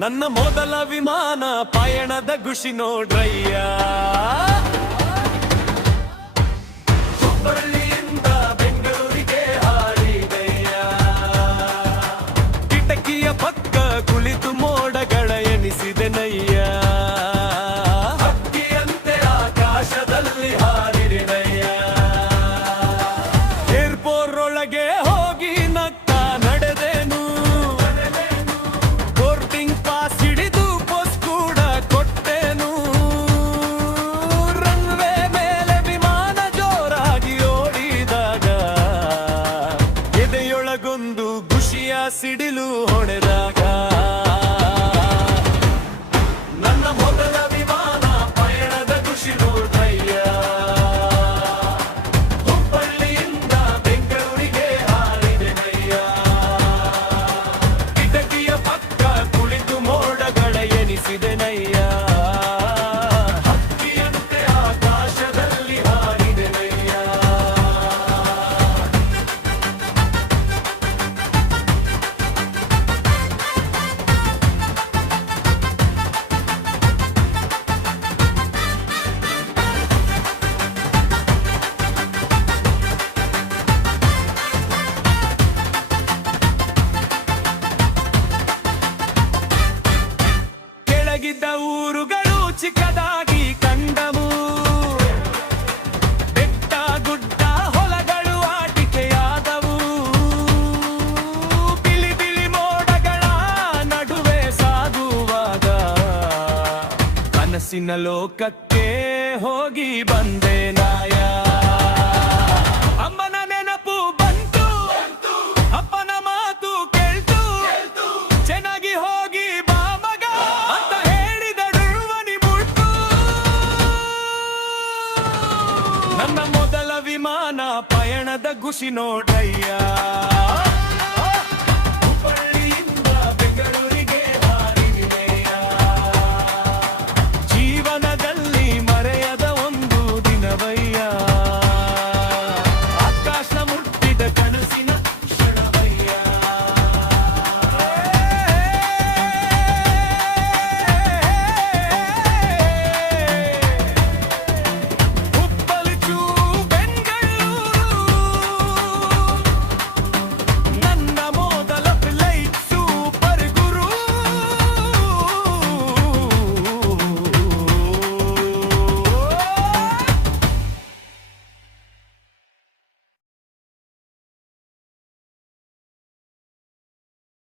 ನನ್ನ ಮೊದಲ ವಿಮಾನ ಪಯಣದ ಖುಷಿ ನೋಡ್ರಯ್ಯ. ಹುಬ್ಬಳ್ಳಿಯಿಂದ ಬೆಂಗಳೂರಿಗೆ ಹಾರಿದಯ್ಯ. ಕಿಟಕಿಯ ಪಕ್ಕ ಕುಳಿತು ಮೋಡಗಳ ಎನಿಸಿದೆನಯ್ಯ. ಹಕ್ಕಿಯಂತೆ ಆಕಾಶದಲ್ಲಿ ಹಾರಿದೆನಯ್ಯ. ಏರ್ಪೋರ್ಟ್ ಒಳಗೆ ಹೋಗಿ ನಕ್ಕ ನಡೆದೇನು. ಬೋರ್ಡಿಂಗ್ ಪಾಸ್ ಹಿಡಿದು ಪೋಸ್ ಕೂಡ ಕೊಟ್ಟೆನು. ರನ್ವೇ ಮೇಲೆ ವಿಮಾನ ಜೋರಾಗಿ ಓಡಿದಾಗ ಎದೆಯೊಳಗೊಂದು ಖುಷಿಯ ಸಿಡಿಲು ಹೊಡೆದಾಗ ನನ್ನ ಮೊದಲ ವಿಮಾನ ಪಯಣದ ಖುಷಿ ನೋಡ್ರಯ್ಯ. ಹುಬ್ಬಳ್ಳಿಯಿಂದ ಬೆಂಗಳೂರಿಗೆ ಹಾರಿದೆನಯ್ಯ. ಕಿಟಕಿಯ ಪಕ್ಕ ಕುಳಿತು ಮೋಡಗಳ ಎನಿಸಿದೆನಯ್ಯ. ಹಕ್ಕಿಯಂತೆ ಆಕಾಶದಲ್ಲಿ ಹಾರಿದೆನಯ್ಯ. ಕೆಳಗಿದ್ದ ಊರುಗಳು ಚಿಕ್ಕದಾಗಿ ಕಂಡವು. ಬೆಟ್ಟ ಗುಡ್ಡ ಹೊಲಗಳು ಆಟಿಕೆಯಾದವು. ಬಿಳಿ ಬಿಳಿ ಮೋಡಗಳ ನಡುವೆ ಸಾಗುವಾಗ ಕನಸಿನ ಲೋಕಕ್ಕೆ ಹೋಗಿ ಬಂದೆ ನಾಯ. ಅಮ್ಮನ ನೆನಪು ಬಂತು, ಅಪ್ಪನ ಮಾತು ಕೇಳ್ತು. ಚೆನ್ನಾಗಿ ಹೋಗಿ ಬಾ ಮಗ ಅಂತ ಹೇಳಿದಳು ಮನಿ ಮುಟ್ಟು. ನನ್ನ ಮೊದಲ ವಿಮಾನ ಪಯಣದ ಖುಷಿ ನೋಡ್ರಯ್ಯ.